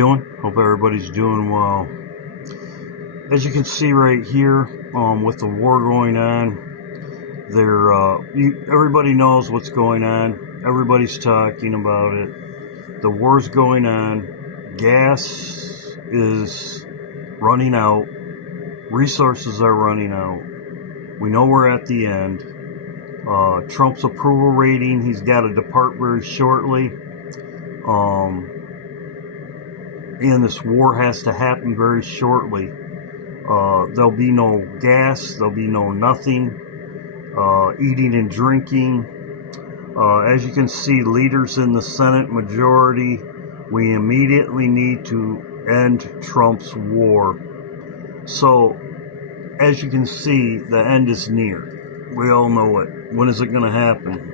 Doing? Hope everybody's doing well. As you can see right here, with the war going on, everybody knows what's going on. Everybody's talking about it. The war's going on. Gas is running out. Resources are running out. We know we're at the end. Trump's approval rating, he's got to depart very shortly. And this war has to happen very shortly. There'll be no gas, there'll be no nothing, eating and drinking. As you can see, leaders in the Senate majority, we immediately need to end Trump's war. So, as you can see, the end is near. We all know it. When is it going to happen?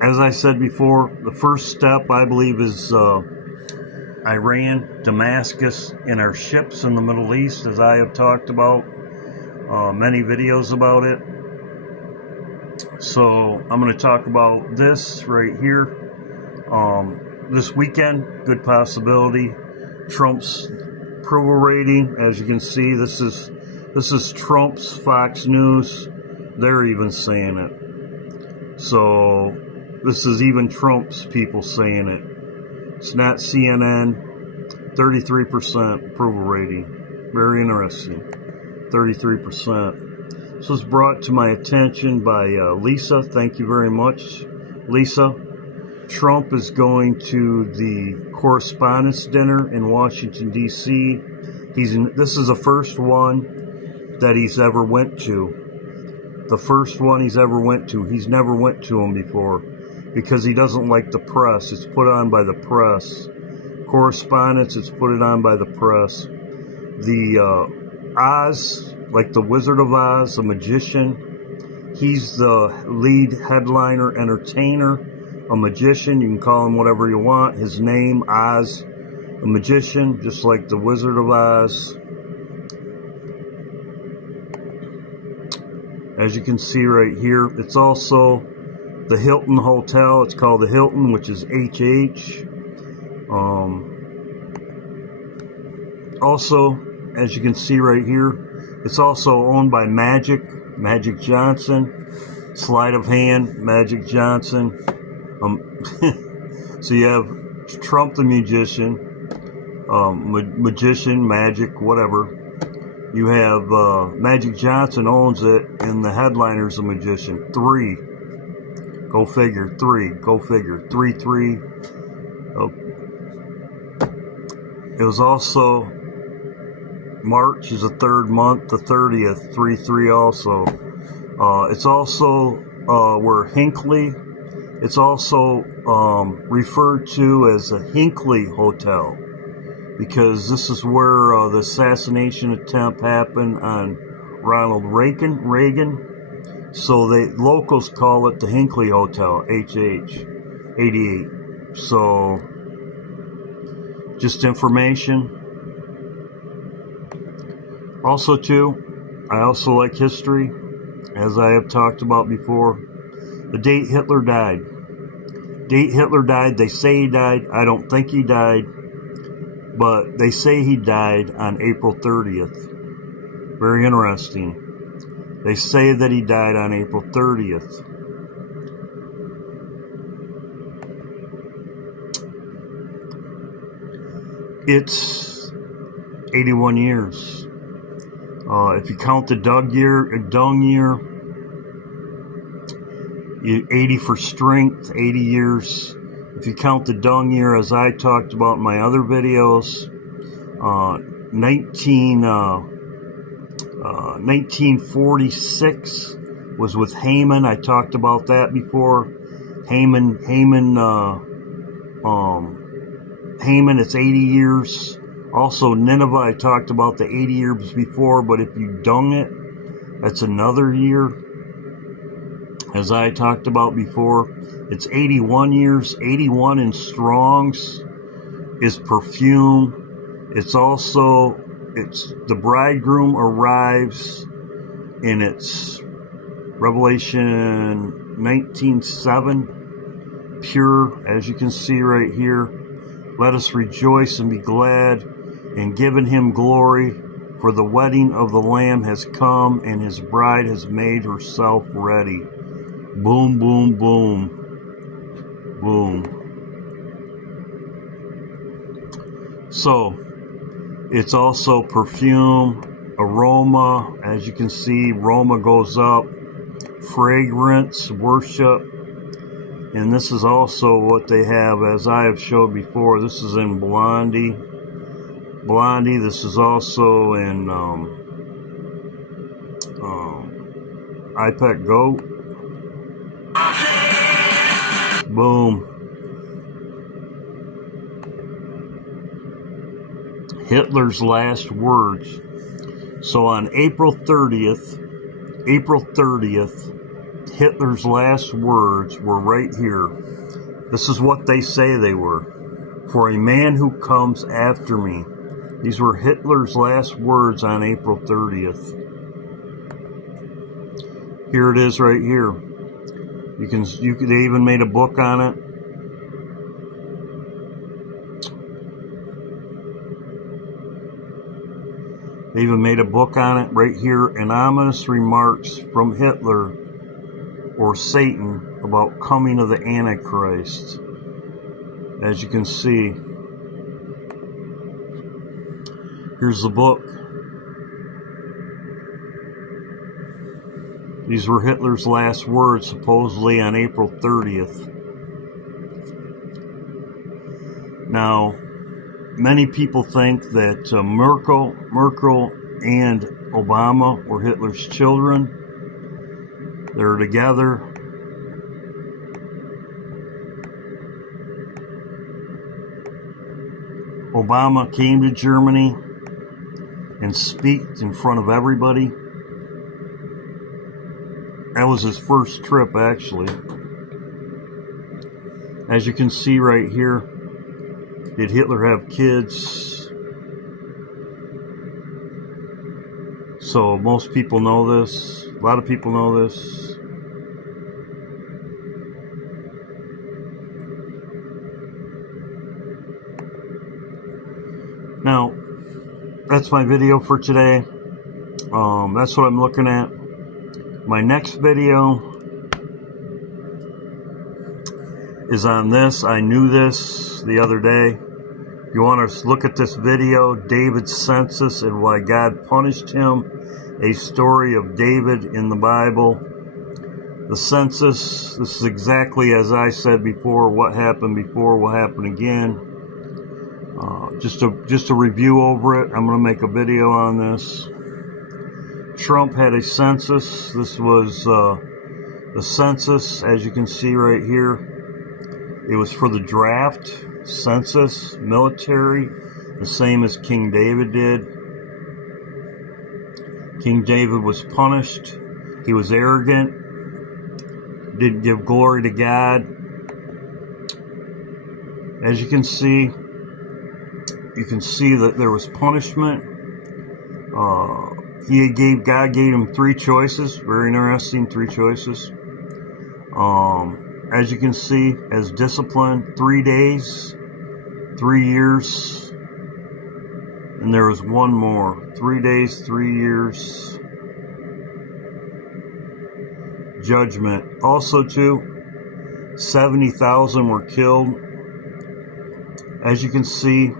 As I said before, the first step, I believe, is Iran, Damascus, and our ships in the Middle East, as I have talked about, many videos about it. So I'm going to talk about this right here. This weekend, good possibility. Trump's approval rating, as you can see, this is Trump's Fox News. They're even saying it. So this is even Trump's people saying it. It's not CNN. 33% approval rating. Very interesting. 33%. This was brought to my attention by Lisa. Thank you very much, Lisa. Trump is going to the Correspondents' Dinner in Washington, D.C. This is the first one that he's ever went to. The first one he's ever went to. He's never went to them before because he doesn't like the press. It's put on by the press. Correspondence, it's put it on by the press. The Oz, like the Wizard of Oz, the magician, he's the lead headliner, entertainer, a magician. You can call him whatever you want. His name, Oz, a magician, just like the Wizard of Oz. As you can see right here, it's also the Hilton Hotel. It's called the Hilton, which is HH. Also, as you can see right here, it's also owned by Magic Johnson. Sleight of hand, Magic Johnson. So you have Trump the magician, Magic, whatever. You have Magic Johnson owns it, and the headliner's a magician. 3. Go figure. 3. Go figure. 3. Oh. It was also March is the third month, the 30th. 3 also. It's also where Hinckley. It's also referred to as the Hinckley Hotel, because this is where the assassination attempt happened on Ronald Reagan. So the locals call it the Hinckley Hotel, HH 88. So, just information. Also, too, I also like history, as I have talked about before. The date Hitler died. They say he died. I don't think he died. But they say he died on April 30th. Very interesting. They say that he died on April 30th. It's 81 years. If you count the dung year, 80 for strength, 80 years. If you count the dung year, as I talked about in my other videos, 1946 was with Haman. I talked about that before. Haman, it's 80 years. Also, Nineveh, I talked about the 80 years before, but if you dung it, that's another year. As I talked about before, it's 81 years. 81 in Strong's is perfume. It's the bridegroom arrives, and it's Revelation 19:7. pure, as you can see right here. Let us rejoice and be glad and giving him glory, for the wedding of the Lamb has come, and his bride has made herself ready. Boom, boom, boom. Boom. So, it's also perfume, aroma, as you can see, aroma goes up, fragrance, worship, and this is also what they have, as I have showed before. This is in Blondie. This is also in iPet Goat. Boom. Hitler's last words. So on April 30th, Hitler's last words were right here. This is what they say they were. For a man who comes after me. These were Hitler's last words on April 30th. Here it is right here. They even made a book on it. They even made a book on it right here. An ominous remarks from Hitler or Satan about coming of the Antichrist. As you can see. Here's the book. These were Hitler's last words, supposedly on April 30th. Now, many people think that Merkel and Obama were Hitler's children. They're together. Obama came to Germany and speaked in front of everybody. That was his first trip, actually. As you can see right here, did Hitler have kids? So most people know this. A lot of people know this. Now, that's my video for today. That's what I'm looking at. My next video is on this. I knew this the other day. If you want to look at this video, David's census and why God punished him, a story of David in the Bible. The census, this is exactly as I said before, what happened before will happen again. Just a review over it. I'm going to make a video on this. Trump had a census. This was the census, as you can see right here. It was for the draft, census, military, the same as King David did. King David was punished. He was arrogant, didn't give glory to God. As you can see that there was punishment. God gave him 3 choices. Very interesting, 3 choices. As you can see, as discipline, 3 days, 3 years, and there was one more. 3 days, 3 years. Judgment. Also, too, 70,000 were killed. As you can see,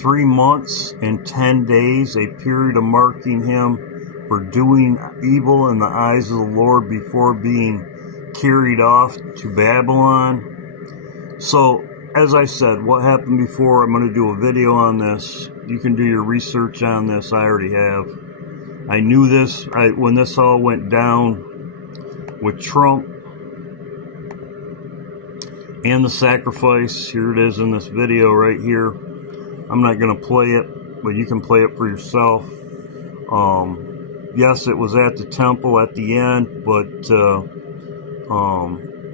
3 months and 10 days, a period of marking him for doing evil in the eyes of the Lord before being carried off to Babylon. So, as I said, what happened before, I'm going to do a video on this. You can do your research on this. I already have. I knew this when this all went down with Trump and the sacrifice. Here it is in this video right here. I'm not going to play it, but you can play it for yourself. Yes, it was at the temple at the end, but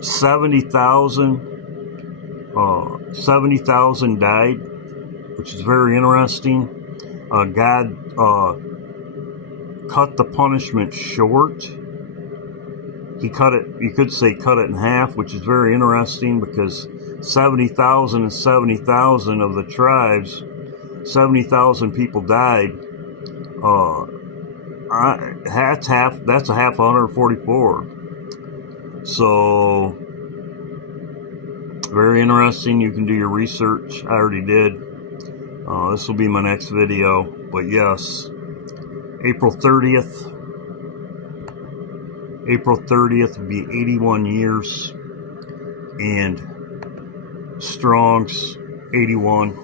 70,000 died, which is very interesting. God cut the punishment short. he cut it, you could say cut it in half, which is very interesting because 70,000 and 70,000 of the tribes, 70,000 people died. That's a half 144. So, very interesting. You can do your research. I already did. This will be my next video. But yes, April 30th. April 30th will be 81 years. And Strong's 81.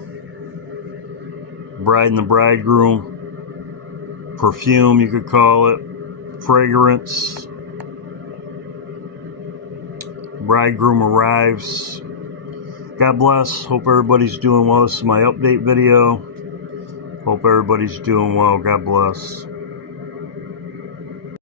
Bride and the Bridegroom. Perfume, you could call it. Fragrance. Bridegroom arrives. God bless. Hope everybody's doing well. This is my update video. Hope everybody's doing well. God bless.